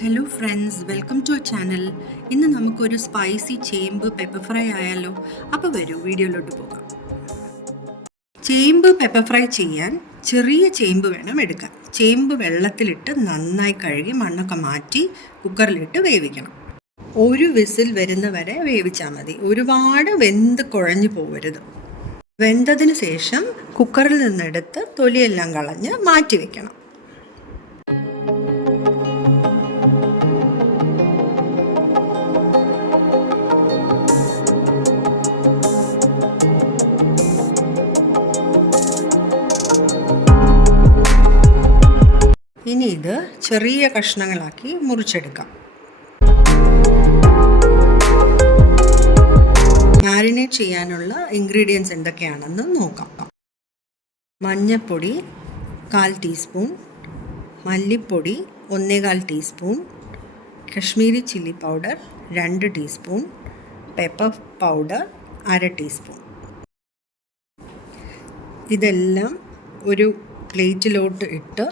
Hello friends, welcome to our channel. ഇന്ന് നമുക്കൊരു spicy ചേമ്പ് പെപ്പർ ഫ്രൈ ആയാലോ? അപ്പോൾ വരൂ വീഡിയോയിലോട്ട് പോകാം. ചേമ്പ് പെപ്പർ ഫ്രൈ ചെയ്യാൻ ചെറിയ ചേമ്പ് വേണം എടുക്കാൻ. ചേമ്പ് വെള്ളത്തിലിട്ട് നന്നായി കഴുകി മണ്ണൊക്കെ മാറ്റി കുക്കറിലിട്ട് വേവിക്കണം. ഒരു വിസിൽ വരുന്നവരെ വേവിച്ചാൽ മതി. ഒരുപാട് വെന്ത് കുഴഞ്ഞു പോകരുത്. വെന്തതിന് ശേഷം കുക്കറിൽ നിന്നെടുത്ത് തൊലിയെല്ലാം കളഞ്ഞ് മാറ്റി വയ്ക്കണം. ഇനി ഇത് ചെറിയ കഷ്ണങ്ങളാക്കി മുറിച്ചെടുക്കാം. മാരിനേറ്റ് ചെയ്യാനുള്ള ഇൻഗ്രീഡിയൻസ് എന്തൊക്കെയാണെന്ന് നോക്കാം. മഞ്ഞൾപ്പൊടി 1/4 ടീസ്പൂൺ, മല്ലിപ്പൊടി 1/4 teaspoon, Kashmiri chilli powder 2 teaspoon, pepper powder 1/2 teaspoon. ഇതെല്ലാം ഒരു പ്ലേറ്റിലോട്ട് ഇട്ട്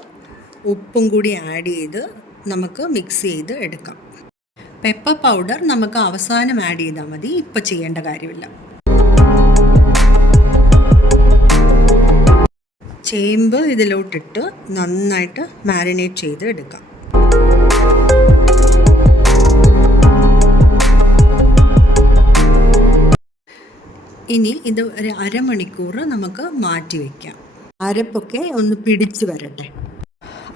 ഉപ്പും കൂടി ആഡ് ചെയ്ത് നമുക്ക് മിക്സ് ചെയ്ത് എടുക്കാം. പെപ്പർ പൗഡർ നമുക്ക് അവസാനം ആഡ് ചെയ്താൽ മതി, ഇപ്പം ചെയ്യേണ്ട കാര്യമില്ല. ചേമ്പ് ഇതിലോട്ടിട്ട് നന്നായിട്ട് മാരിനേറ്റ് ചെയ്ത് എടുക്കാം. ഇനി ഇത് ഒരു അരമണിക്കൂർ നമുക്ക് മാറ്റി വയ്ക്കാം. അരപ്പൊക്കെ ഒന്ന് പിടിച്ച് വരട്ടെ.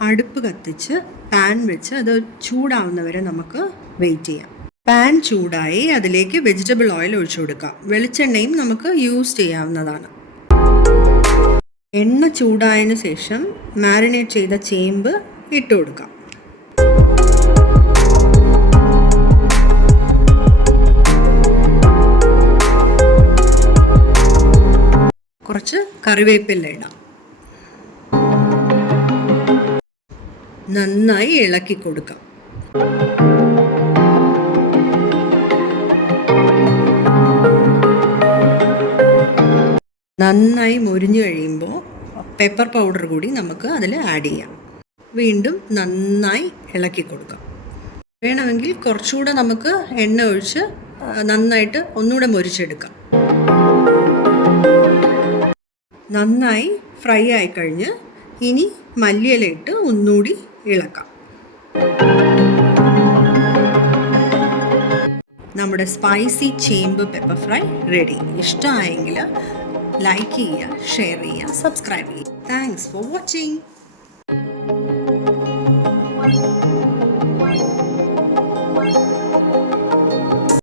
അടുപ്പ് കത്തിച്ച് പാൻ വെച്ച് അത് ചൂടാവുന്നവരെ നമുക്ക് വെയിറ്റ് ചെയ്യാം. പാൻ ചൂടായി അതിലേക്ക് വെജിറ്റബിൾ ഓയിൽ ഒഴിച്ചു കൊടുക്കാം. വെളിച്ചെണ്ണയും നമുക്ക് യൂസ് ചെയ്യാവുന്നതാണ്. എണ്ണ ചൂടായതിന് ശേഷം മാരിനേറ്റ് ചെയ്ത ചേമ്പ് ഇട്ട് കൊടുക്കാം. കുറച്ച് കറിവേപ്പില ഇടാം. നന്നായി ഇളക്കി കൊടുക്കാം. നന്നായി മൊരിഞ്ഞു കഴിയുമ്പോൾ പെപ്പർ പൗഡർ കൂടി നമുക്ക് അതിൽ ആഡ് ചെയ്യാം. വീണ്ടും നന്നായി ഇളക്കി കൊടുക്കാം. വേണമെങ്കിൽ കുറച്ചുകൂടെ നമുക്ക് എണ്ണ ഒഴിച്ച് നന്നായിട്ട് ഒന്നുകൂടെ മൊരിച്ചെടുക്കാം. നന്നായി ഫ്രൈ ആയിക്കഴിഞ്ഞ് ഇനി മല്ലിയില ഇട്ട് ഒന്നുകൂടി ഇളക്കാം. നമ്മുടെ സ്പൈസി ചേമ്പ് പെപ്പർ ഫ്രൈ റെഡി. ഇഷ്ടമായെങ്കിൽ ലൈക്ക് ചെയ്യുക, ഷെയർ ചെയ്യുക, സബ്സ്ക്രൈബ് ചെയ്യുക. Thanks for watching.